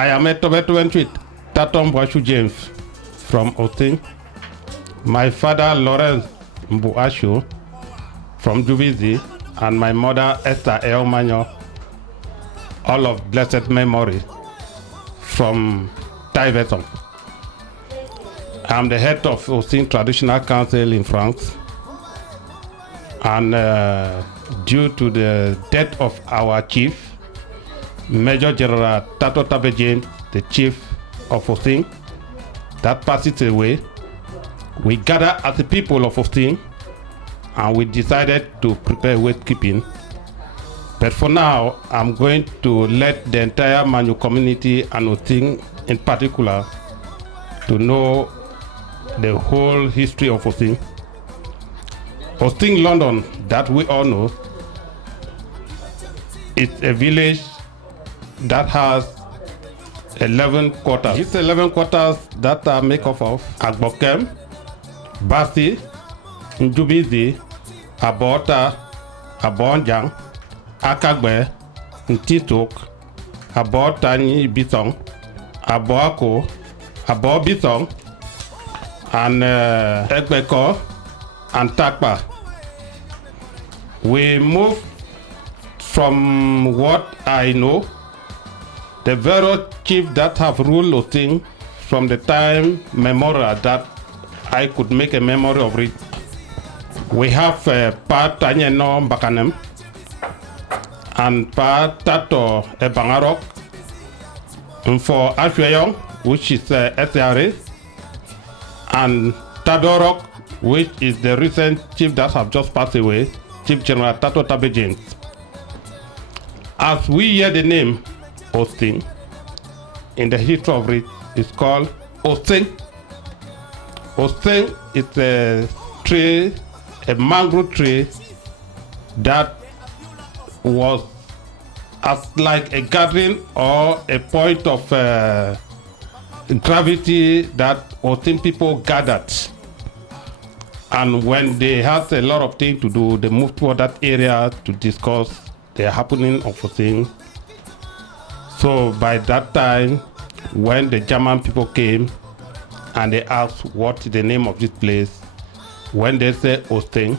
I am a Tobetwentwit, Tataw James from Ossing. My father Lawrence Mbuashu from Juvizi, and my mother Esther Eomanyo, all of blessed memory, from Taiveton. I'm the head of Ossing Traditional Council in France, and due to the death of our chief, Major General Tataw James, the chief of Ossing, that passes away, we gather as the people of Ossing and we decided to prepare wakekeeping. But for now, I'm going to let the entire Manu community and Ossing in particular to know the whole history of Ossing. Ossing, London, that we all know, is a village that has 11 quarters. These 11 quarters that are made up of Agbokem, Basi, Njubizi, Abota, Abonjang, Akagbe, Ntitok, Abotani Bisong, Aboako, Abobisong, and Egbeko and Takpa. We moved from what I know, the various chiefs that have ruled Ossing from the time memorial that I could make a memory of it. We have Pa Tanyeno Mbakanem and Pa Tato Ebangarok, and for Ashweyong, which is SRA, and Tadorok, which is the recent chief that have just passed away, Chief General Tataw James. As we hear the name Ossing, in the history of it, it's called Ossing. Ossing is a tree, a mangrove tree that was as like a gathering or a point of gravity that Ossing people gathered. And when they had a lot of things to do, they moved toward that area to discuss the happening of Ossing. So by that time, when the German people came and they asked what is the name of this place, when they say Ossing,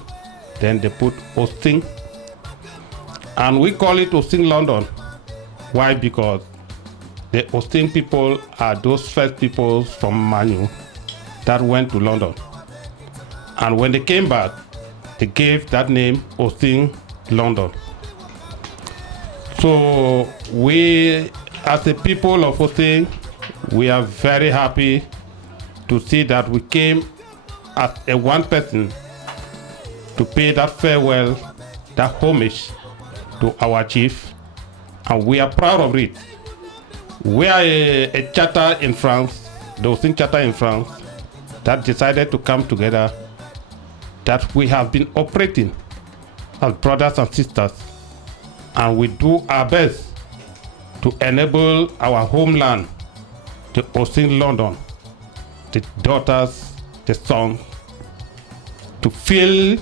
then they put Ossing. And we call it Ossing London. Why? Because the Ossing people are those first people from Manu that went to London. And when they came back, they gave that name Ossing London. So we, as a people of Ossing, we are very happy to see that we came as a one person to pay that farewell, that homage to our chief, and we are proud of it. We are a charter in France, the Ossing Charter in France, that decided to come together, that we have been operating as brothers and sisters, and we do our best to enable our homeland, the Ossing London, the daughters, the sons, to feel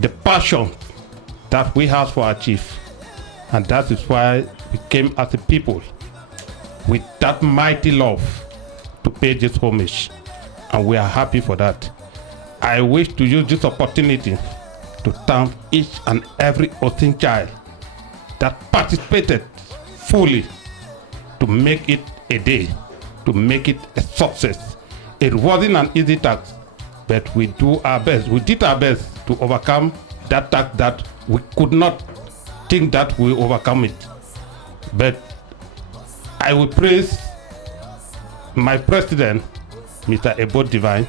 the passion that we have for our chief. And that is why we came as a people with that mighty love to pay this homage. And we are happy for that. I wish to use this opportunity to thank each and every Ossing child that participated fully to make it a day, to make it a success. It wasn't an easy task, but we do our best. We did our best to overcome that task that we could not think that we overcome it. But I will praise my president, Mr. Ebo Divine,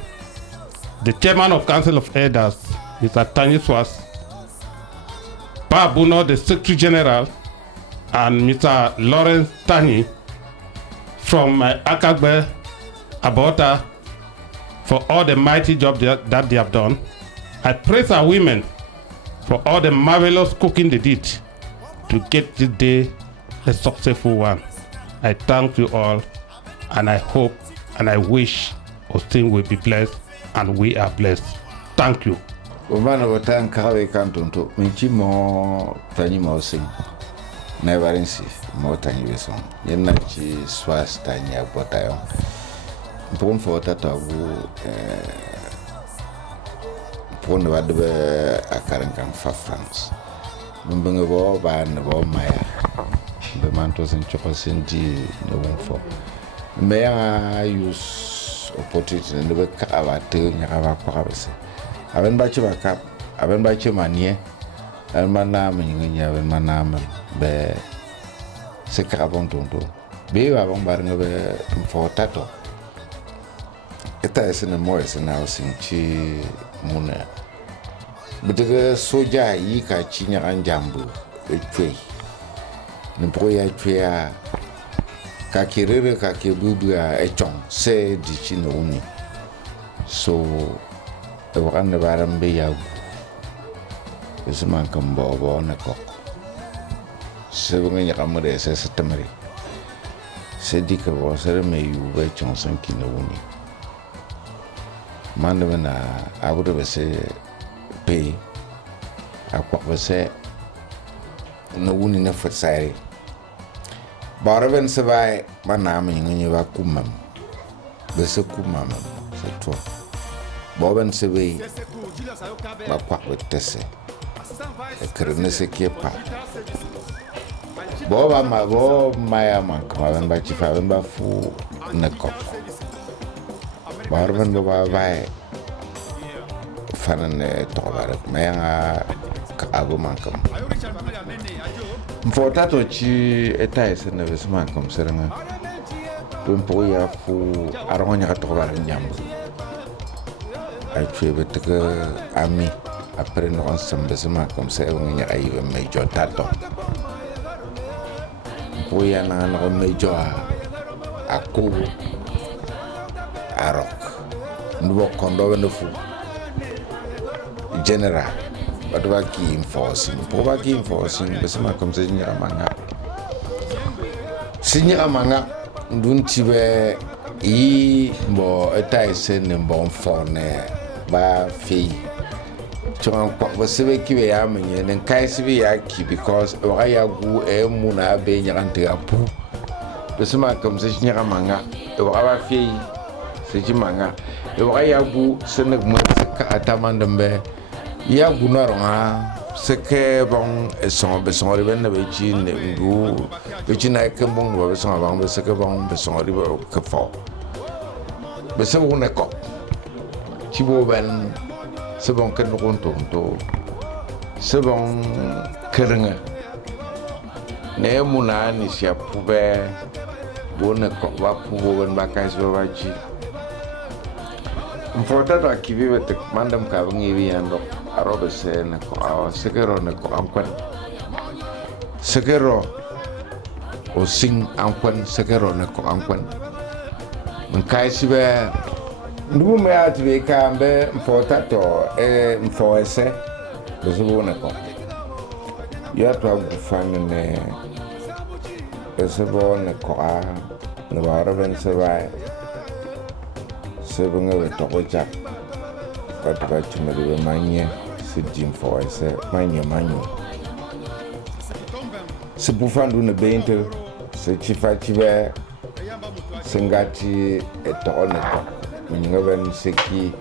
the chairman of Council of Elders, Mr. Tanya Swas, Pa Buno, the Secretary General, and Mr. Lawrence Tani from Akagbe, Abota, for all the mighty job that they have done. I praise our women for all the marvelous cooking they did to get this day a successful one. I thank you all, and I hope and I wish Ossing will be blessed, and we are blessed. Thank you. Umana watanka hawe kantonto minchimo tanyima Ossing. never in see more than you son. You know, she swas tanya but I am for Tataw. Pon wat be akaren kan 5 francs. Mbenge bo ba ne bo maya. Be manto sen choko senti ne won fo. Me ya use opportunity ne be ka abate nya ba kwa bese. Aben ba chiba kap, aben ba chima nie. Aben mana me nya aben mana me be se ka bon tonto. Be ba bon bar ne be fo Tataw. Eta esene mo esene Ossing chi muna betege soja yi ka chinya anjambu etwe ne proya twa ka kirere ka kebubu a echon se di chino uni so e wakanne barambe yagu esman kan bobo na ko se ngenya kamere se setemri se dika bo sere me yu be chon san kino uni mande na abude bese pe akwa bese no wuni na fatsari baraven se bai manami ngi ba kumam bese kumam se to boben se bai ba kwa betese e krene se kepa boba ma bo maya ma kawan ba chifa ba fu na ko Barban ba vai fanan to barak maya ka abu mankam for Tataw chi etai se ne vesman kom seranga pun po ya fu aronya ka to barak nyambu ai chebe te ami après no ensemble vesman kom se ngonya ai me jo Tataw po ya na no me jo aku arok nubo kondo wende fu Général badwa ki enforcing proba ki enforcing besema comme ça sinya manga ndun tibe yi mbo etai sen mbo fone ba fi chon kwa basebe kibe ya menye nen kai sibe ya ki because wa ya gu e muna be nyante apu besema comme ça sinya manga wa ba fi sejimanga ewa ya bu senek mo ka atamandembe ya gunaro ha seke bon eson be son riben na be chi ne ngu be chi na ke bon be son ba be seke bon be son ribe ke fo be se wona ko chi bo ben se bon ke no konto se bon kerenga ne muna ni sia pube bona ko ba pubo ben ba kai so ba chi Mfotata akibiwe te mandam ka ngiwi ando arobe se ne ko sekero ne ko amkwan sekero Ossing amkwan sekero ne ko amkwan mkai sibe ndu me atbe ka mbe mfotato mfo ese bezubo ne ko ya to agufan ne bezubo ne ko ne baraben se bai sebunga we tokoja patba chimele manye sidim for ese manye se bufandu ne bente se chifa chibe singati etone ko minga ben seki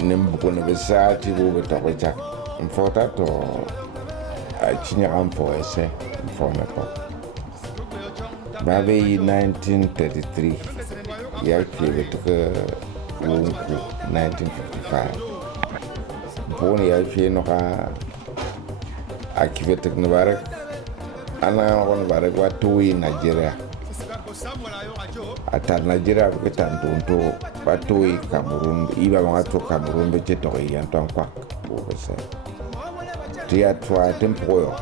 nembuko ne besati bo tokoja mfota to achinya amfo ese mfona ko Babe 1933 ya kebe tuka wunku 1955 Poni ya kebe no ka akibe tekno barak ana on barak watu Nigeria ata Nigeria betan tonto watu Cameroon iba watu Cameroon be to ya tonkwa obese tia twa tempoyo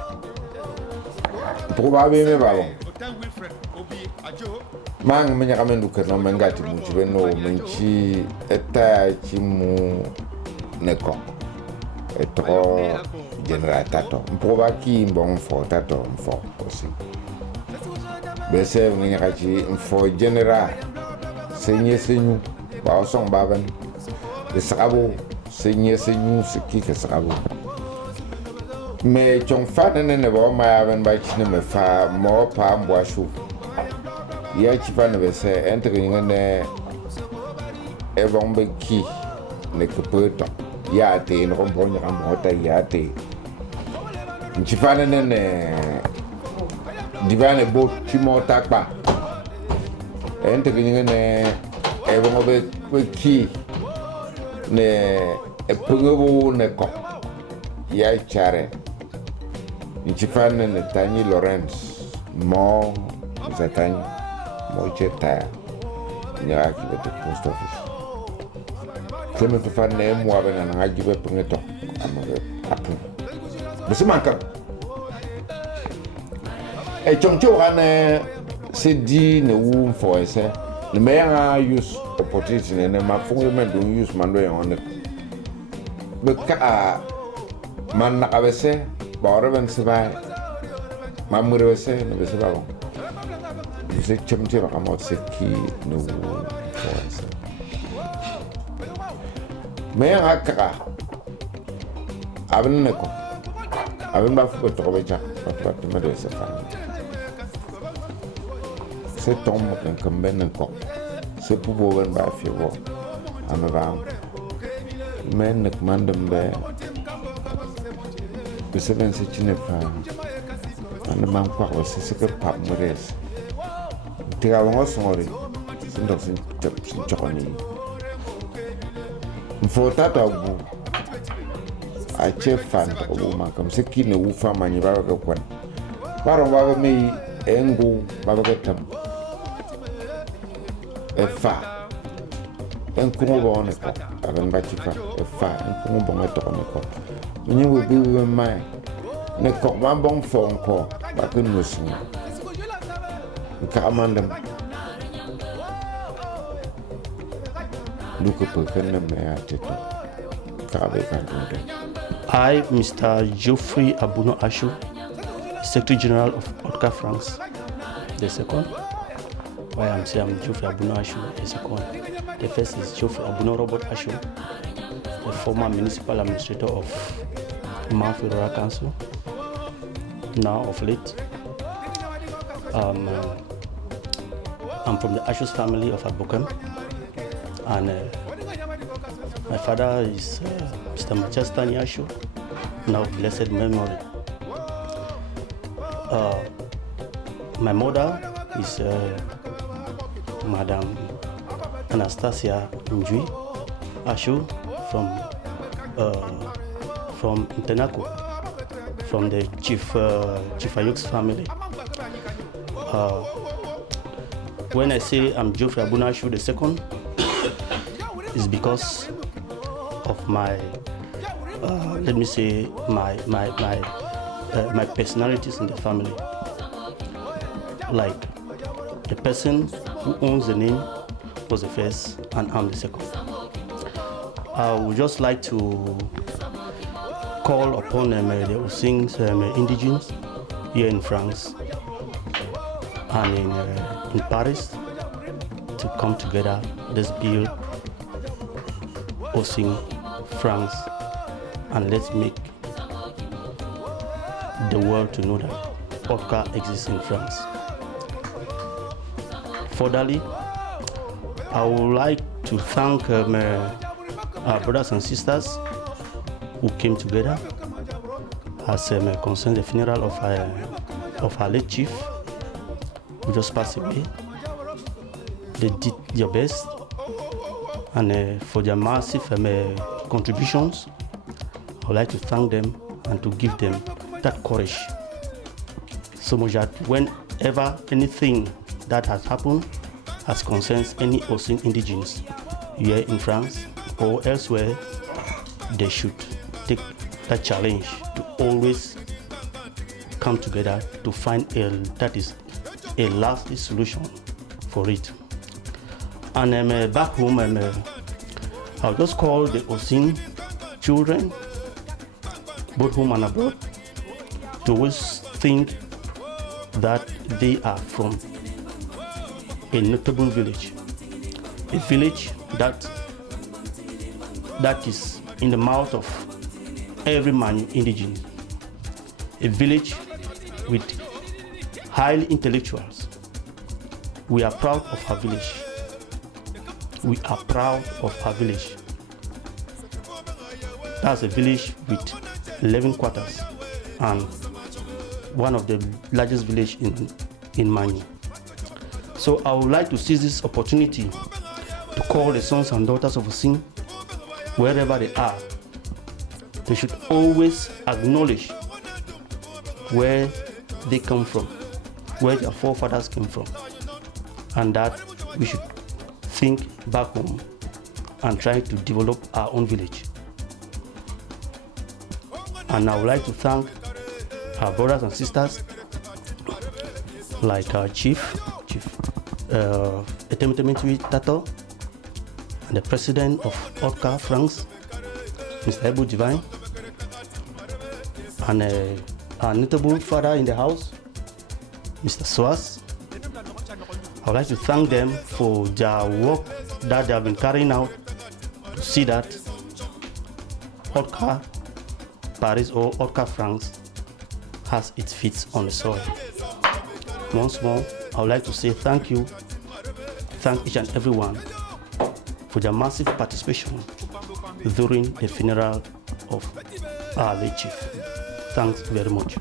probablement me babo mang menya kamendu kana mangati mujibe no menchi eta chimu neko etro Général Tataw mproba ki mbon fo Tataw mfo Ossing bese ngenya kachi mfo Général senye senyu ba Ossing baban de sabo senye senyu siki ke sabo me chong fa ne ba ma ya ben ba chine me fa mo pa mbwa shu ya chifa ne be se entre ngene e bon be ki ne kepeto ya te no bon bon ram hota ya te chifa ne divane bo chimo takba entre ngene e bon be ki ne e pungo ne ko ya chare Nchifane ne Tani Lawrence mo Zatani mo cheta nyaki with the post office. Keme kufane mo abena na ngajibe pungeto amabe apu. Bisimanka. E chongcho ane se di ne wu for ese. Le meya use opportunity ne ma fungu men do use mando yon ne. Beka man na kabese Bora ben sebai, mamur wese ne wese babo. Wese chumche makamot seki nu wese. Meyang akaka, abin neko, abin bafu beto beja, bafu tumede wese fan. Se tom kan kamben neko, se pubo ben bafi wo, amabam. Men nek mandem be. Seven sitting a farm, and the man quack was a secret pap mores. Take our horse sorry, send us in chops and chocolate. For Tataw, I chef fan of woman come seeking a woofer man you ever got one. Paro me, Engo, Bagatam, a fa, and Kumo on a cup, I don't bet you a fa, and Kumo on a top on a cup. You will be with mine. Ne cock one bone phone call, but couldn't listen. You can't among them. Look up a may I take I, Mr. Geoffrey Abuno Ashu, Secretary General of Otka France, the second. Why I'm saying I'm Geoffrey Abuno Ashu, the second. The first is Geoffrey Abuno Robert Ashu, the former municipal administrator of Mount Rural Council. Now of late, I'm from the Ashus family of Abokan, and my father is Mr. Machastani Ashu, now blessed memory. My mother is Madam Anastasia Njui Ashu from Internaco, from the Chief Ayuk's family. When I say I'm Geoffrey Abuno Ashu II, it's because of my, let me say, my personalities in the family. Like the person who owns the name was the first, and I'm the second. I would just like to call upon the Ossing indigenes here in France and in Paris to come together. Let's build Ossing France, and let's make the world to know that Otka exists in France. Furtherly, I would like to thank our brothers and sisters who came together as concerned the funeral of our late chief who just passed away. They did their best, and for their massive contributions, I would like to thank them and to give them that courage, so much that whenever anything that has happened as concerns any Ossing indigenes here in France or elsewhere, they should take that challenge to always come together to find a lasting solution for it. And back home, I'll just call the Ossing children, both home and abroad, to always think that they are from a notable village, a village that is in the mouth of every man indigene. a village with highly intellectuals. We are proud of our village. We are proud of our village. That's a village with 11 quarters and one of the largest village in Mani. So I would like to seize this opportunity to call the sons and daughters of Ossing, wherever they are. They should always acknowledge where they come from, where their forefathers came from, and that we should think back home and try to develop our own village. And I would like to thank our brothers and sisters, like our chief Tataw, and the president of ODCA France, Mr. Ebu Divine, and our notable father in the house, Mr. Swas. I would like to thank them for their work that they have been carrying out to see that ODCA Paris or ODCA France has its feet on the soil. Once more, I would like to say thank you, thank each and everyone for their massive participation during the funeral of our late chief. Thanks very much.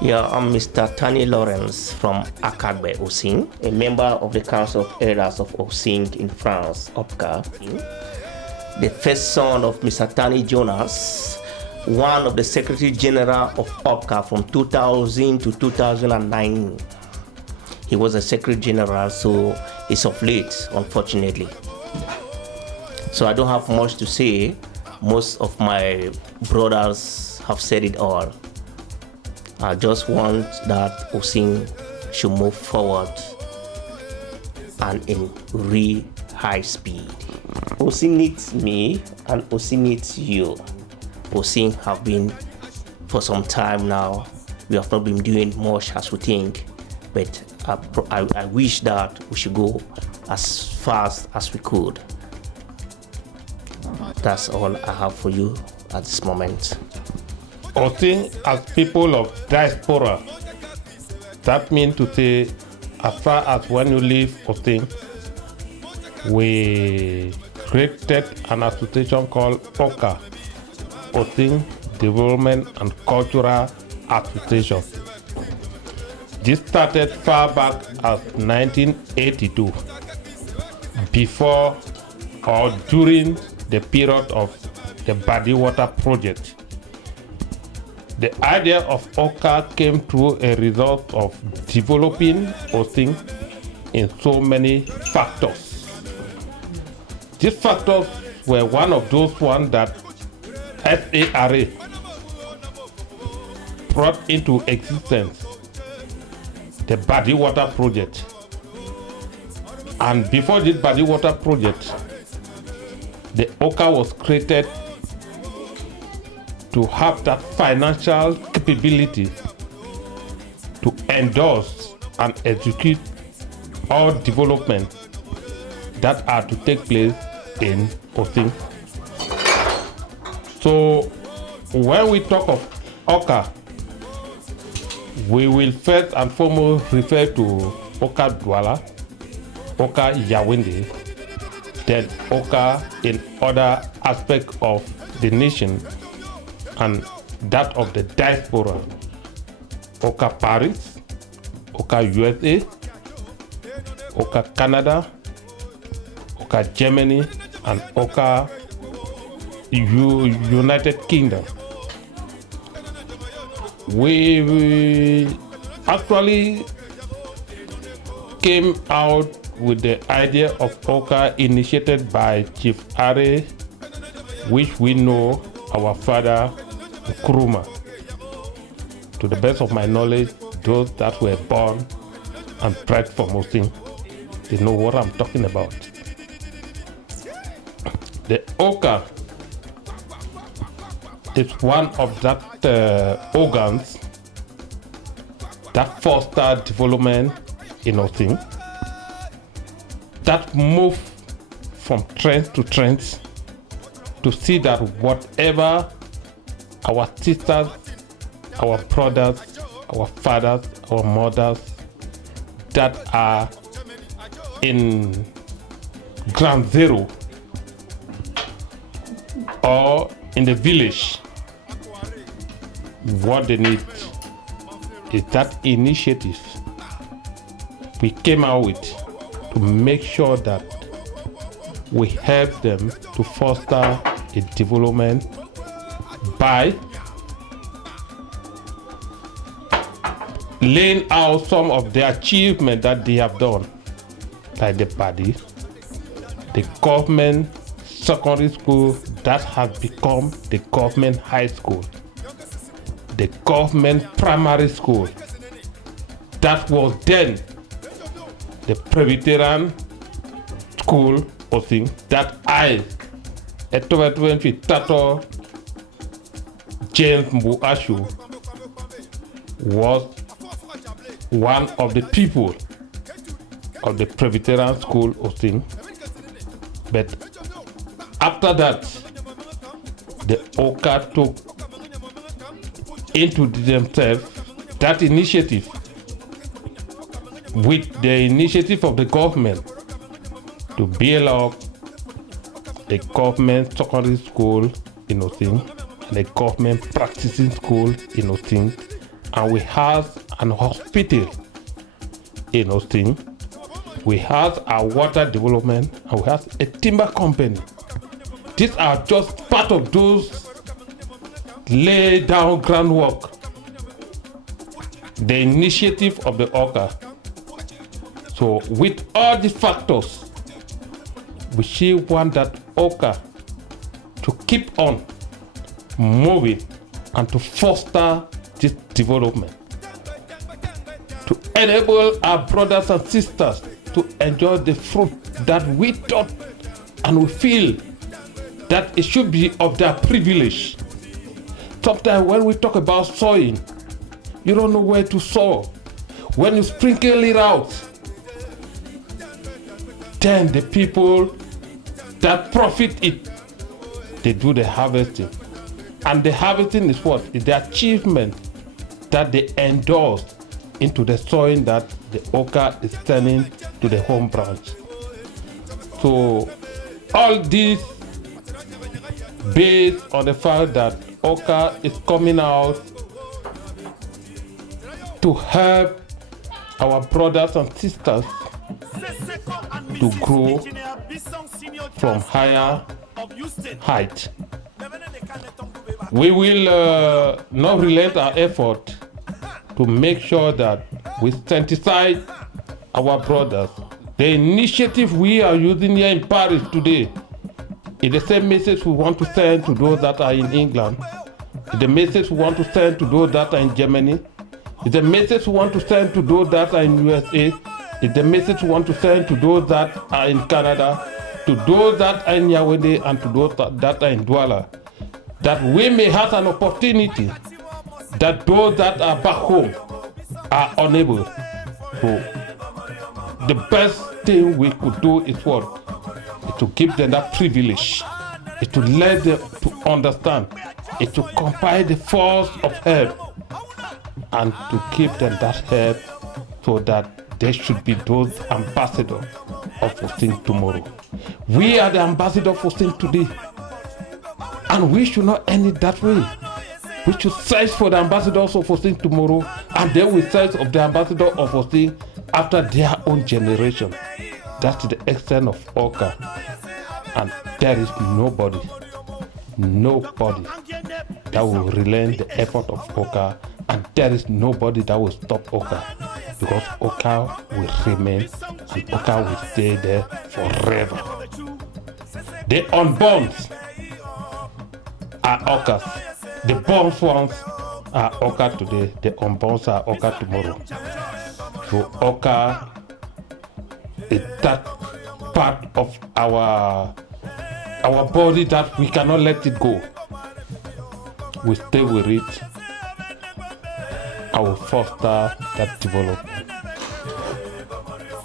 Yeah, I'm Mr. Tani Lawrence from Akagbe Ossing, a member of the Council of Elders of Ossing in France, ODCA. The first son of Mr. Tani Jonas, one of the Secretary General of ODCA from 2000 to 2009. He was a Secretary General, so he's of late, unfortunately. So I don't have much to say. Most of my brothers have said it all. I just want that Ossing should move forward and in real high speed. Ossing needs me and Ossing needs you. Ossing have been for some time now. We have not been doing much as we think, but I wish that we should go as fast as we could. That's all I have for you at this moment. Ossing as people of diaspora, that means to say, as far as when you leave Ossing, we created an association called OCA, Ossing Development and Cultural Association. This started far back as 1982, before or during the period of the Body Water Project. The idea of OCA came through a result of developing Ossing in so many factors. These factors were one of those ones that SARA brought into existence, the Body Water Project. And before this Body Water Project, the OCA was created to have that financial capability to endorse and execute all developments that are to take place in Ossing. So when we talk of OCA, we will first and foremost refer to OCA Douala, OCA Yawende, then OCA in other aspects of the nation and that of the diaspora, OCA Paris, OCA USA, OCA Canada, OCA Germany, and OCA United Kingdom. We actually came out with the idea of OCA initiated by Chief Are, which we know our father Nkrumah. To the best of my knowledge, those that were born and bred from Ossing, they know what I'm talking about. The OCA is one of that organs that foster development in Ossing, that move from trend to trend to see that whatever our sisters our brothers, our fathers, our mothers that are in ground zero or in the village. What they need is that initiative we came out with to make sure that we help them to foster a development by laying out some of the achievements that they have done, like the body, the government secondary school that has become the government high school, the government primary school that was then the Presbyterian school Ossing that I, Tataw James Mbuashu, was one of the people of the Presbyterian school Ossing. But after that, the Oka took into themselves that initiative with the initiative of the government to build up the government secondary school in Ossing, the government practicing school in Ossing, and we have an hospital in Ossing. We have our water development, and we have a timber company. These are just part of those lay down groundwork. The initiative of the Oka. So with all these factors, we still want that Oka to keep on moving and to foster this development, to enable our brothers and sisters to enjoy the fruit that we thought and we feel that it should be of their privilege. Sometimes when we talk about sowing, you don't know where to sow. When you sprinkle it out, then the people that profit it, they do the harvesting. And the harvesting is what? Is the achievement that they endorse into the soil that the Oka is sending to the home branch. So all this based on the fact that Oka is coming out to help our brothers and sisters to grow from higher height. We will not relent our effort to make sure that we sensitize our brothers. The initiative we are using here in Paris today is the same message we want to send to those that are in England. It's the message we want to send to those that are in Germany. It's the message we want to send to those that are in USA. It's the message we want to send to those that are in Canada, to those that are in Yaoundé, and to those that are in Douala. That we may have an opportunity that those that are back home are unable. So the best thing we could do is what? Is to give them that privilege. Is to let them to understand. Is to compile the force of help and to give them that help so that there should be those ambassadors of Ossing tomorrow. We are the ambassadors of Ossing today. And we should not end it that way. We should search for the ambassadors of Ossing tomorrow, and then we search of the ambassador of Ossing after their own generation. That's the extent of Oka. And there is nobody that will relent the effort of Oka, and there is nobody that will stop Oka, because Oka will remain and Oka will stay there forever. The unborns are Okas. The born ones are Oka today. The unborns are Oka tomorrow. So Oka is that part of our body that we cannot let it go. We stay with it. I will foster that development.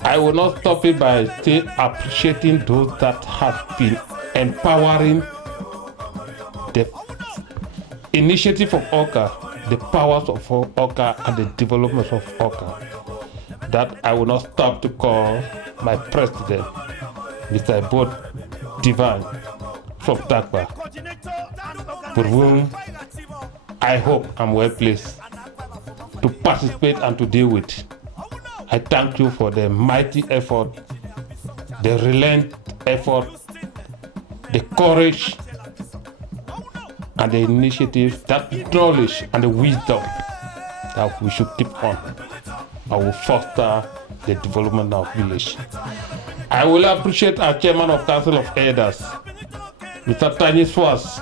I will not stop it by still appreciating those that have been empowering the initiative of Oka the powers of Oka and the development of Oka, that I will not stop to call my president, Mr. Ebod Divine from Tataw, for whom I hope I'm well placed to participate and to deal with. I thank you for the mighty effort, the relentless effort, the courage, and the initiative, that knowledge and the wisdom that we should keep on. I will foster the development of village. I will appreciate our chairman of Council of Elders, Mr. Tani Swas.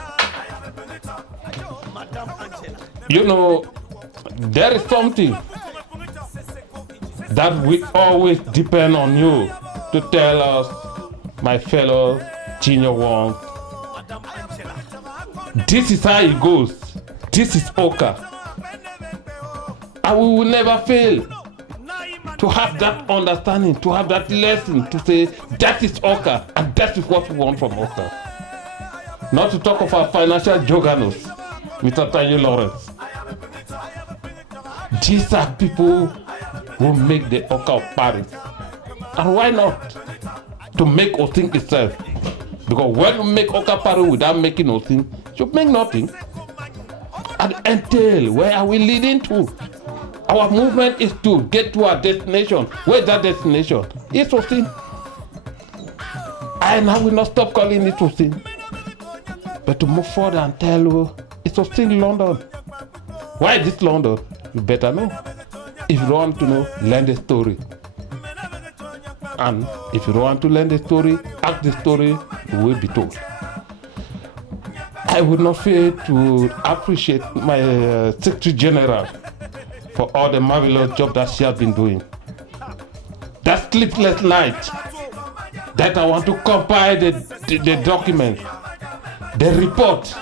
You know, there is something that we always depend on you to tell us, my fellow junior ones, this is how it goes. This is Oka. And we will never fail to have that understanding, to have that lesson, to say that is Oka and that is what we want from Oka. Not to talk of our financial juggernaut, Mr. Tanya Lawrence. These are people who make the Oka of Paris. And why not? To make Ossing itself. Because when you make Oka Paris without making Ossing, you make nothing. And until, where are we leading to? Our movement is to get to our destination. Where is that destination? It's Ossing. And I will not stop calling it Ossing. But to move forward and tell you, it's Ossing London. Why is this London? You better know. If you don't want to know, learn the story. And if you don't want to learn the story, ask the story, you will be told. I would not fail to appreciate my Secretary General for all the marvelous job that she has been doing. That sleepless night that I want to compile the document, the report,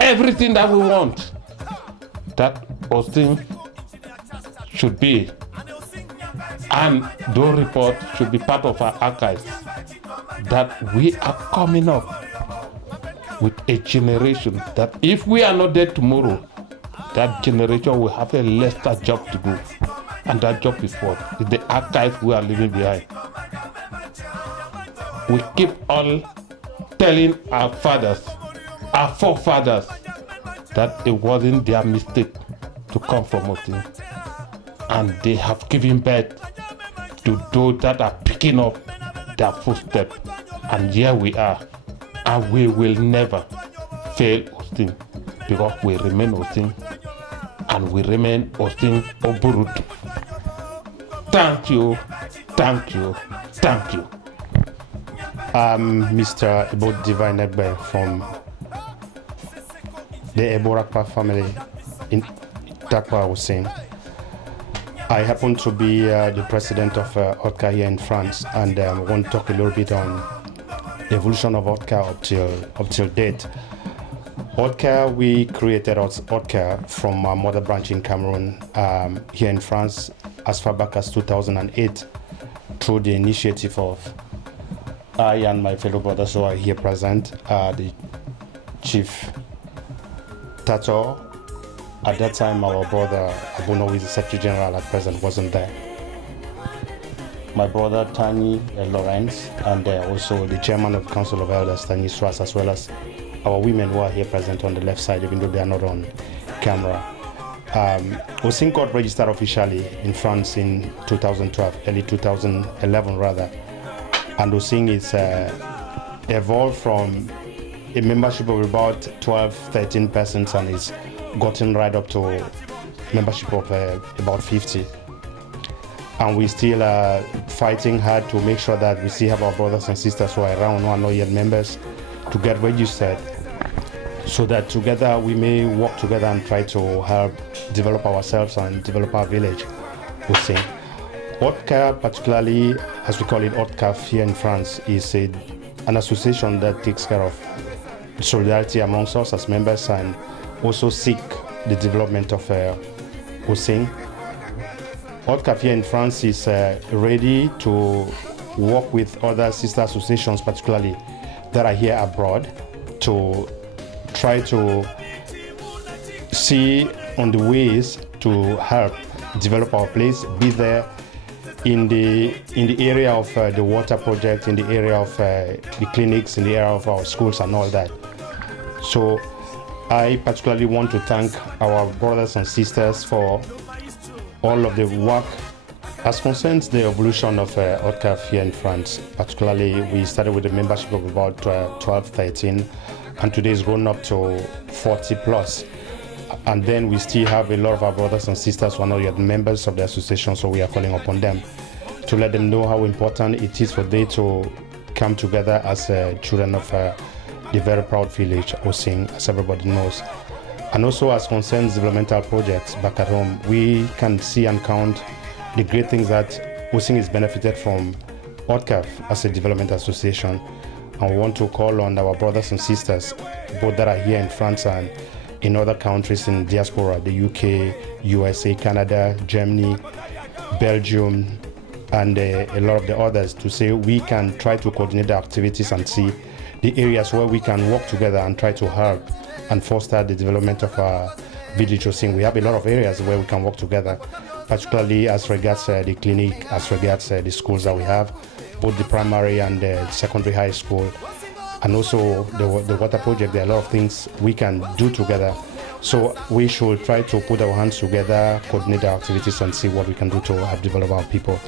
everything that we want, that Ossing should be, and those reports should be part of our archives, that we are coming up with a generation that if we are not there tomorrow, that generation will have a lesser job to do. And that job is what? It's the archives we are leaving behind. We keep on telling our fathers, our forefathers, that it wasn't their mistake to come from Ossing. And they have given birth to those that are picking up their footsteps. And here we are. And we will never fail Ossing, because we remain Ossing, and we remain Ossing Oburutu. Thank you, thank you, thank you. I'm Mr. Ebod Divine Egbe from the Eborakpa family in Tataw, Ossing. I happen to be the president of Otka here in France, and I want to talk a little bit on the evolution of Otka up till date. Otka, we created Otka from our mother branch in Cameroon, here in France, as far back as 2008, through the initiative of I and my fellow brothers who are here present, the Chief Tataw. At that time, our brother Abuno, who is the Secretary General at present, wasn't there. My brother Tani Lawrence, and also the Chairman of the Council of Elders, Tani Swas, as well as our women who are here present on the left side, even though they are not on camera. Ossing got registered officially in France in 2012, early 2011 rather. And Ossing is evolved from a membership of about 12, 13 persons and is gotten right up to membership of about 50. And we still are fighting hard to make sure that we still have our brothers and sisters who are around, who are not yet members, to get registered, so that together we may work together and try to help develop ourselves and develop our village, Ossing. Otka, particularly as we call it Otka here in France, is an association that takes care of solidarity amongst us as members and also seek the development of Ossing. Otka here in France is ready to work with other sister associations, particularly that are here abroad, to try to see on the ways to help develop our place, be there in the area of the water project, in the area of the clinics, in the area of our schools and all that. So I particularly want to thank our brothers and sisters for all of the work as concerns the evolution of ODCAV here in France. Particularly, we started with a membership of about 12, 13, and today it's grown up to 40 plus. And then we still have a lot of our brothers and sisters who are not yet members of the association, so we are calling upon them to let them know how important it is for them to come together as children of the very proud village, Ossing, as everybody knows. And also as concerns developmental projects back at home, we can see and count the great things that Ossing is benefited from ODCAV as a development association. And we want to call on our brothers and sisters, both that are here in France and in other countries in diaspora, the UK, USA, Canada, Germany, Belgium, and a lot of the others, to say we can try to coordinate the activities and see the areas where we can work together and try to help and foster the development of our village Ossing. We have a lot of areas where we can work together, particularly as regards the clinic, as regards the schools that we have, both the primary and the secondary high school, and also the water project. There are a lot of things we can do together. So we should try to put our hands together, coordinate our activities, and see what we can do to help develop our people.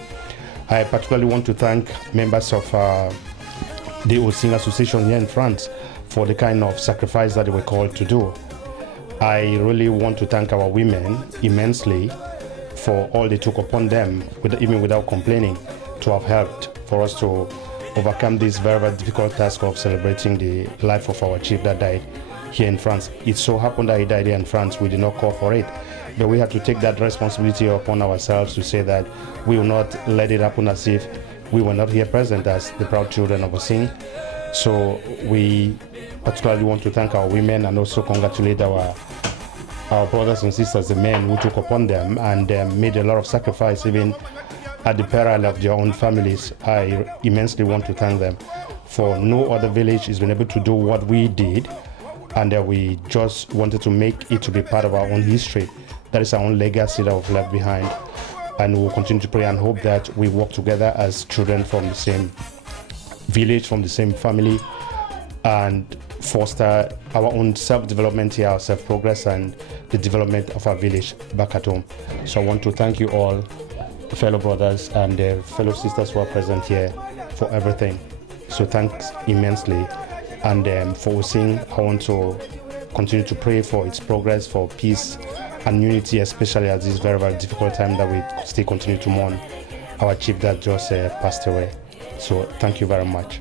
I particularly want to thank members of the Ossing Association here in France for the kind of sacrifice that they were called to do. I really want to thank our women immensely for all they took upon them, even without complaining, to have helped for us to overcome this very, very difficult task of celebrating the life of our chief that died here in France. It so happened that he died here in France. We did not call for it, but we had to take that responsibility upon ourselves to say that we will not let it happen as if we were not here present as the proud children of Ossing. So we particularly want to thank our women and also congratulate our brothers and sisters, the men who took upon them and made a lot of sacrifice, even at the peril of their own families. I immensely want to thank them, for no other village has been able to do what we did, and we just wanted to make it to be part of our own history. That is our own legacy that we've left behind, and we will continue to pray and hope that we work together as children from the same village, from the same family, and foster our own self-development here, our self-progress, and the development of our village back at home. So I want to thank you all, fellow brothers and fellow sisters who are present here, for everything. So thanks immensely. And for Ossing, I want to continue to pray for its progress, for peace and unity, especially at this very, very difficult time that we still continue to mourn our chief that just passed away. So thank you very much.